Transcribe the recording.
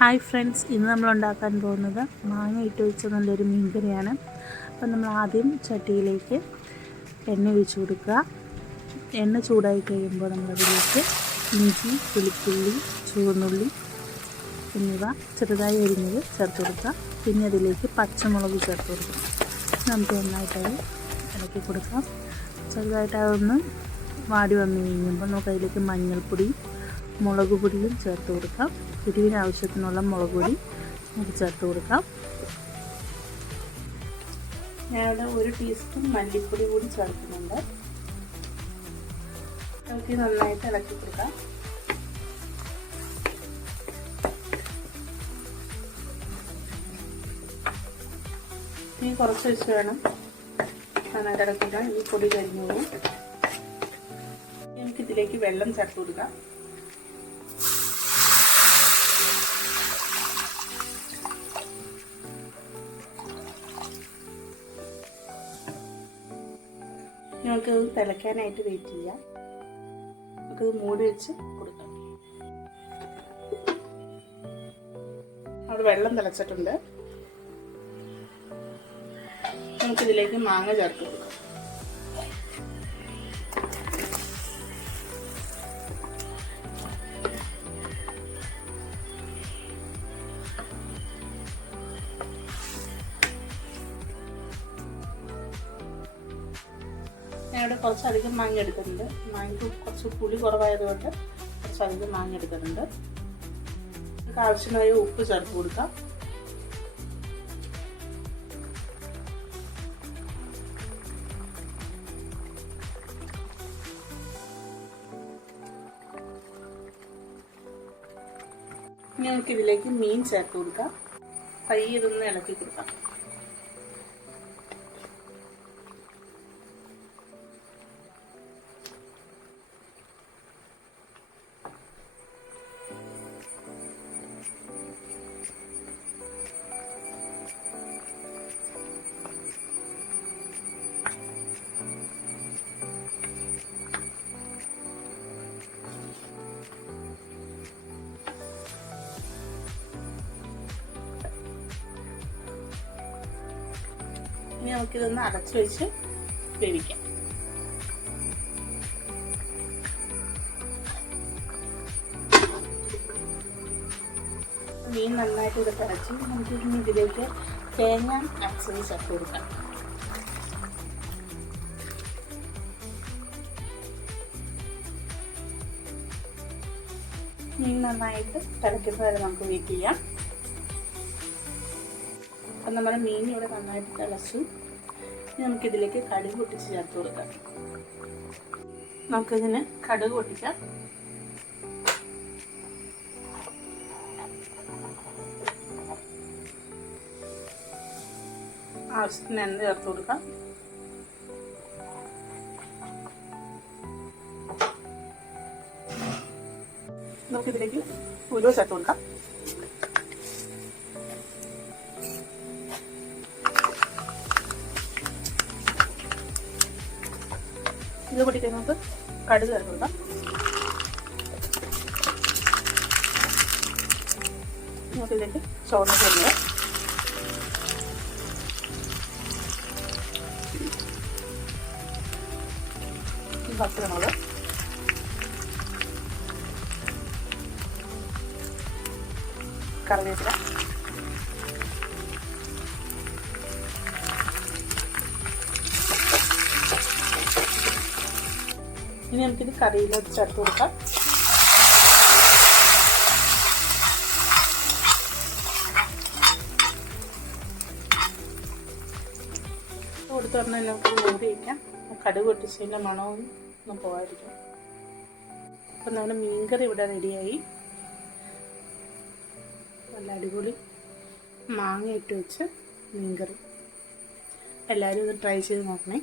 Hi friends, ഇന്ന് നമ്മൾ ഉണ്ടാക്കാൻ പോകുന്നത് മാങ്ങ ഇട്ട് വെച്ച നല്ലൊരു മീൻകറിയാണ്. അപ്പം നമ്മൾ ആദ്യം ചട്ടിയിലേക്ക് എണ്ണ ഒഴിച്ച് കൊടുക്കുക. എണ്ണ ചൂടായി കഴിയുമ്പോൾ നമ്മളതിലേക്ക് ഇഞ്ചി, വെളുത്തുള്ളി, ചുവന്നുള്ളി എന്നിവ ചെറുതായി അരിഞ്ഞത് ചേർത്ത് കൊടുക്കുക. പിന്നെ അതിലേക്ക് പച്ചമുളക് ചേർത്ത് കൊടുക്കുക. നമുക്ക് നന്നായിട്ടത് ഇളക്കി കൊടുക്കാം. ചെറുതായിട്ട് അതൊന്ന് വാടി വന്നു കഴിയുമ്പോൾ നമുക്ക് അതിലേക്ക് മഞ്ഞൾപ്പൊടിയും മുളക് പൊടിയും ചേർത്ത് കൊടുക്കാം. എരിവിന് ആവശ്യത്തിനുള്ള മുളക് പൊടി നമുക്ക് ചേർത്ത് കൊടുക്കാം. ഞാനിവിടെ 1 ടീസ്പൂൺ മല്ലിപ്പൊടി കൂടി ചേർക്കുന്നുണ്ട്. നമുക്ക് നന്നായിട്ട് ഇളക്കി കൊടുക്കാം. തീ കുറച്ച് വെച്ച് വേണം നന്നായിട്ട് ഇളക്കിക്കാൻ. ഈ പൊടി കരിഞ്ഞു പോകും. നമുക്കിതിലേക്ക് വെള്ളം ചേർത്ത് കൊടുക്കാം. നമുക്കത് തിളയ്ക്കാനായിട്ട് വെയിറ്റ് ചെയ്യാം. നമുക്കത് മൂടി വെച്ച് കൊടുക്കാം. അവിടെ വെള്ളം തിളച്ചിട്ടുണ്ട്. നമുക്കിതിലേക്ക് മാങ്ങ ചേർത്ത് കൊടുക്കാം. ഞാനിവിടെ കുറച്ചധികം മാങ്ങ എടുക്കുന്നുണ്ട്. മാങ്ങയ്ക്ക് കുറച്ച് പുളി കുറവായതുകൊണ്ട് കുറച്ചധികം മാങ്ങ എടുക്കുന്നുണ്ട്. നമുക്ക് ആവശ്യമായ ഉപ്പ് ചേർത്ത് കൊടുക്കാം. ഇനി നമുക്കിതിലേക്ക് മീൻ ചേർത്ത് കൊടുക്കാം. പയ്യെ ഇതൊന്ന് ഇളക്കി കൊടുക്കാം. ഇനി നമുക്കിതൊന്ന് അടച്ചു വെച്ച് വേവിക്കാം. മീൻ നന്നായിട്ട് ഇത് തിളച്ച് നമുക്ക് ഇനി ഇതിലേക്ക് തേങ്ങ അരച്ചത് ചേർത്ത് കൊടുക്കാം. മീൻ നന്നായിട്ട് തിളയ്ക്കുന്നത് വരെ നമുക്ക് വെയിറ്റ് ചെയ്യാം. അപ്പം നമ്മുടെ മീൻ ഇവിടെ നന്നായിട്ട് തിളച്ചു. നമുക്കിതിലേക്ക് കടുക് പൊട്ടിച്ച് ചേർത്ത് കൊടുക്കാം. നമുക്കിതിന് കടുക് പൊട്ടിക്കാം. ആവശ്യത്തിന് എണ്ണ ചേർത്ത് കൊടുക്കാം. നമുക്കിതിലേക്ക് ഉലുവ ചേർത്ത് കൊടുക്കാം. ഇത് പൊട്ടിക്കാൻ നമുക്ക് കടുക് ചേർത്ത് കൊടുക്കാം. നമുക്കിതിലേക്ക് ചുവന്ന ചെറിയ പച്ചമുളക്, കറിവേപ്പില, ഇനി നമുക്കിത് കറിയിലോട്ട് ചേർത്ത് കൊടുക്കാം. കൊടുത്തു പറഞ്ഞാൽ നമുക്ക് മൂടി വയ്ക്കാം. കടുക് പൊട്ടിച്ചതിൻ്റെ മണവും ഒന്നും പോകാതിരിക്കും. അപ്പം നമ്മുടെ മീൻകറി ഇവിടെ റെഡിയായി. നല്ല അടിപൊളി മാങ്ങ ഇട്ട് വെച്ച് മീൻകറി. എല്ലാവരും ഇത് ട്രൈ ചെയ്ത് നോക്കണേ.